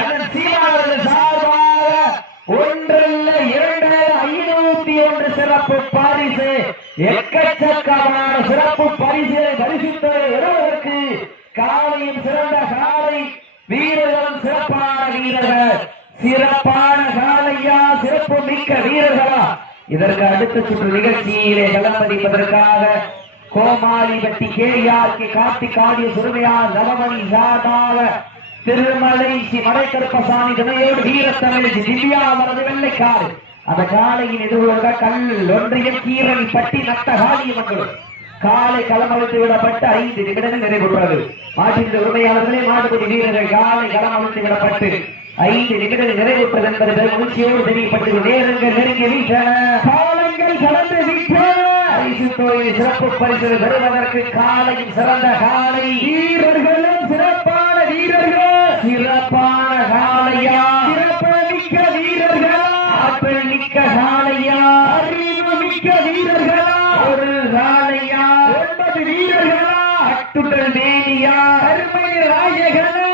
அதன் சீமானவர்கள் சார்பாக ஒன்றல்ல 2,501 சிறப்பு பரிசு. எக்கச்சக்கமான சிறப்பு பரிசுகளை பரிசுத்தலை வருவதற்கு காலையும் சிறந்த காலை வீரர்களும் சிறப்பான வீரர்கள். சிறப்பான காலையா, சிறப்பு மிக்க வீரர்களா? இதற்கு அடுத்த சுற்று நிகழ்ச்சியிலே களமதிப்பதற்காக கோமாளிபட்டி கேஆர்கே கார்த்திகாடிய சுருமையார் நவமணி சார்பாக திருமலை ஸ்ரீ மலைக்கருப்பசாமி துணையோடு வீரத்தமிழ் திவ்யா அவரது வெள்ளைக்காடு அந்த காலையின் எதிர்கொண்ட கல் ஒன்றியம் கீரணி பட்டி நட்ட காளியமங்கலம் காலை களமளித்து விடப்பட்டு 5 நிமிடங்கள் நிறைவுற்றது. மாட்டின் உரிமையாளர்களே, மாடுபடி வீரர்கள் காலை களமளித்து விடப்பட்டு 5 நிமிடங்கள் நிறைவுற்றது என்பது மகிழ்ச்சியோடு தெரியப்பட்டு நேரங்கள் நெருங்கி வீட்டன, காலங்கள் கடந்து வீட்டன. சிறப்பு பரிசு பெறுவதற்கு காலையும் சிறந்த காலை வீரர்களும் சிறப்பான வீரர்கள். சிறப்பான காலையா, சிறப்பு மிக்க வீரர்களா, ஆற்றல் மிக்க காலையா, அறிவு மிக்க வீரர்களா, ஒரு காலையா, 9 வீரர்களா, அட்டுடல் மேனியா, அருமை ராஜகனா,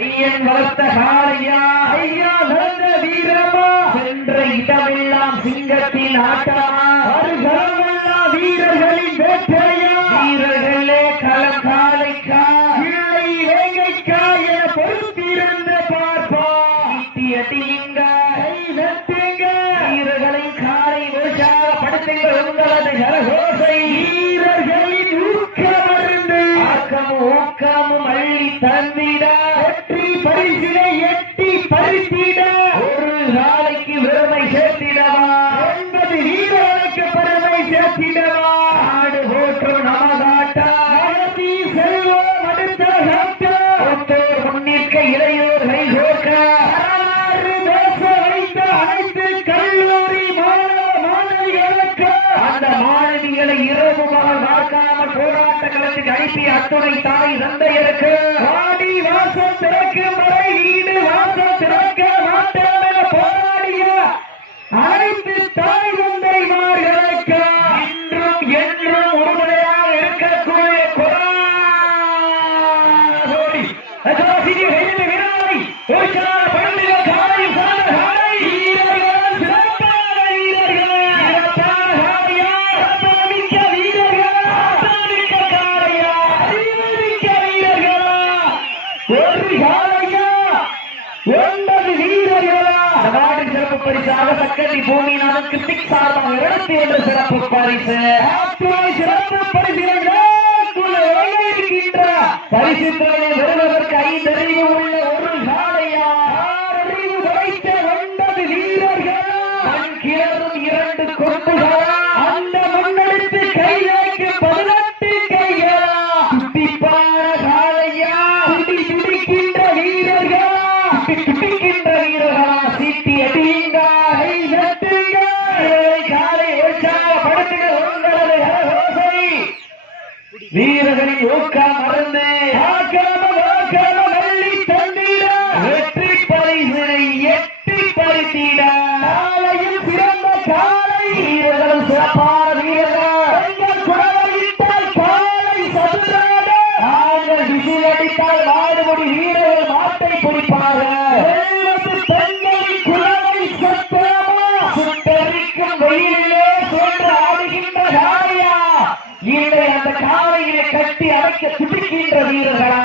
ஐயன் வளர்த்த காலையா, ஐயா நடந்த வீரமா, சென்ற இடமெல்லாம் சிங்கத்தின் ஆட்டமா, அருகமெல்லாம் வீரர்களின் வேட்டையா, வீரர்களே களம் காலைக்கா, இல்லை வேங்கைக்கா என பொறுத்திருந்த பார்ப்பா, அடியுங்க, வீரர்களை காலை உற்சாகப்படுத்துங்கள். உங்களது கரகோசை வீரர்களின் ஊக்கமருந்து ஆக்கமும் ஊக்கமும் அள்ளி தந்திட வெற்றி பரிசினை எட்டி பறித்திட ஒரு நாளைக்கு பெருமை சேர்த்திடவா, 9 வீரர்களுக்கு பெருமை சேர்த்திடவா, ஆடு போற்றும் நமதாட்டா நடத்தி செல்வோம் அடுத்த கட்டம். ஒத்தோர் முன்னிற்க இளையோர் கைகோர்க்க பேச வைத்த அனைத்து கல்லூரி மாணவிகளுக்கு அந்த மாணவிகளை இரவு மகள் பார்க்காமல் போராட்ட களத்துக்கு அனுப்பிய அத்துணை தாய் தந்தையருக்கு வாடி வாசல் திறக்கும் வரை வீடு வாசல் திறக்க மாட்டோம் என போராடிய அனைத்து தாய் தந்தைமார்களுக்கு இன்றும் என்றும் உறுதுணையாக இருக்கக்கூடிய கொடாடி பரிசாக சக்கரை பூமியினாலும் கிருத்திக் சார்பாக 21 சிறப்பு பரிசு. சிறப்பு பரிசுகின்ற பரிசு வருவதற்கு 5 அறிவு உள்ள ஒரு காலையா, 6 அறிவு வைத்த 9 வீரர்கள், கிளறும் 2 கொம்புகளா, அந்த முன்னெடுத்து கையாக்கு 18 கைகளா, துடிப்பான காலையா, துடிக்கின்ற வீரர்களா, துடிக்கின்ற வீரர்களா, சீட்டி அடியுங்க, காலை உற்சாகப்படுத்துக. உங்களது கரகோசை வீரர்களின் ஊக்கம் மறந்து மல்லி தந்திட வெற்றி பரிசினை எட்டி பறித்திட காலையில் சிறந்த காலை வீரர்களும் சிறப்பான வீரர்கள். குடவையிட்டால் காலை சதுராக, நாங்கள் விசில் அடித்தால் மாடுபடி வீரர்கள் மாட்டை பிடிப்பார்கள். பெண்களின் குழவை சத்தமா சுட்டரிக்கும் வெயிலே சென்று ஆடுகின்ற காலையா, இல்லை அந்த காலையிலே கட்டி அடைக்க துடிக்கின்ற வீரர்களா,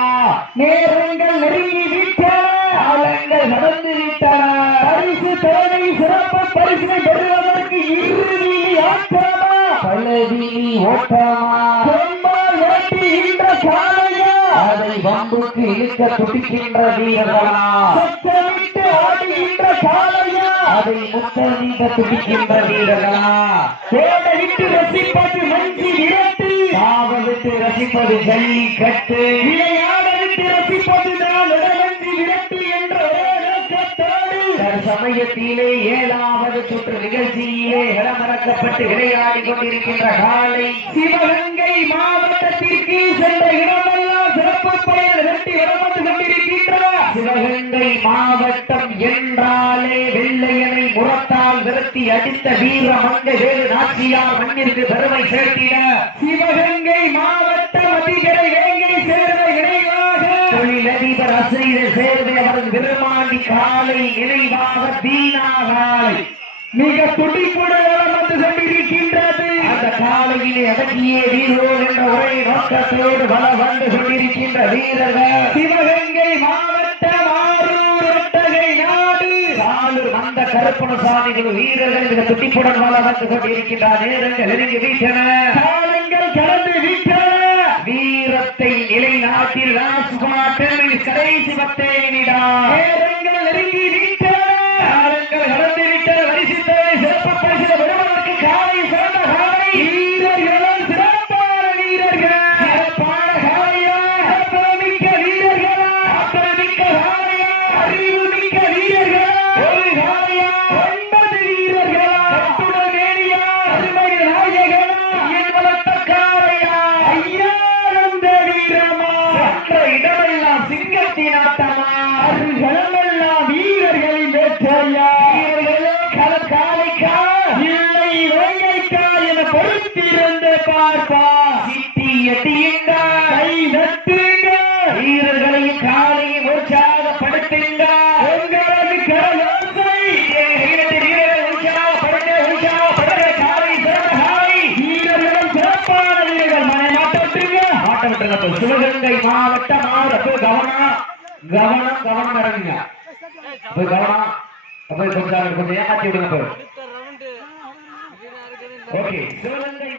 நேரங்கள் நெருங்கி விட்டன, காலங்கள் நடந்து விட்டன. பரிசு தேவை சிறப்பு பரிசினை பெறுவதற்கு இறுதி ஆட்டமா பலவி ஓட்டமா, செம்பால் ஓட்டுகின்ற காலையா, அதை வம்புக்கு இழுக்க துடிக்கின்ற வீரர்களா, சத்தமிட்டு ஆடுகின்ற காலையா, அதை முத்தமிட துடிக்கின்ற வீரர்களா, தேடவிட்டு ரசிப்பது மஞ்சி விரட்டு, காவலிட்டு ரசிப்பது ஜல்லி கட்டு, விளையாட விட்டு ரசிப்பது நான் இடமஞ்சி விரட்டு என்ற சமயத்திலே 7வது சுற்று நிகழ்ச்சியிலே களமிறக்கப்பட்டு விளையாடி கொண்டிருக்கின்ற காலை சிவகங்கை மாவட்டத்திற்கு சென்ற இடமெல்லாம் சிறப்பு பெயர் வெட்டி இடமந்து கொண்டிருக்கின்ற சிவகங்கை மாவட்டம் என்றாலே வெள்ளையனை முரத்தால் விரட்டி அடித்த வீர மங்கை வேறு நாச்சியார் மண்ணிற்கு பெருமை சேர்த்திட சிவகங்கை மாவட்டம் அதிகரை வேங்கை சேர்ந்த இணைவாக தொழிலதிபர் ஆசிரியர் சேர்வை அவரது விருமாண்டி காலை நினைவாக தீனாகாலை மிக துடிப்புடன் வந்து கொண்டிருக்கின்றது. அந்த காலையிலே அடக்கியே வீரோடு என்ற ஒரே நோக்கத்தோடு வளம் வந்து கொண்டிருக்கின்ற வீரர்கள் சிவகங்கை மாவட்டம் ஆரூர் ஒட்டகை நாடு ஆளூர் வந்த கருப்பணசாமி வீரர்கள் மிக துடிப்புடன் வளம் வந்து கொண்டிருக்கின்ற நேரங்கள் நெருங்கி வீட்டன. காலங்கள் கடந்து வீட்டன. வீரத்தை நிலைநாட்டில் கடைசி 10 நிமிடம் நேரங்கள் நெருங்கி வீட்டன. காலங்கள் கடந்து விட்டன. வரிசித்தவை சிறப்பு பரிசு பெறுவதற்கு காலை சிறந்த காலை வீரர்களும் சிறப்பான வீரர்கள் சிறப்பான காலையா ஆக்கிரமிக்க வீரர்களா ஆக்கிரமிக்க காலையா அறிவுமிக்க வீரர்களா ஒரு காலையா 9 வீரர்களா கட்டுடல் மேனியா அருமை நாயகனா என்பதற்க காலையா ஐயானந்த வீரமா மற்ற இடமெல்லாம் சிங்கத்தின் ஆட்டமா அருகளெல்லாம் வீரர்களின் வேற்றையா பொறுத்திருந்து பார்ப்பா சிட்டி எட்டியுங்க கை நட்டுங்க வீரர்களையும் காலையும் உற்சாகப்படுத்துங்க உங்களது கரலோசை வீரர்கள் உற்சாகப்படுத்த காலை சிறந்த காலை வீரர்களும் சிறப்பான வீரர்கள் மனை மாட்டவிட்டுங்க மாட்டவிட்டுங்க. சிவகங்கை மாவட்டம் ஆறு கவனம் இறங்குங்க. கவனம் கொஞ்சம் ஏமாற்றி விடுங்க. ஓகே சிவகங்கை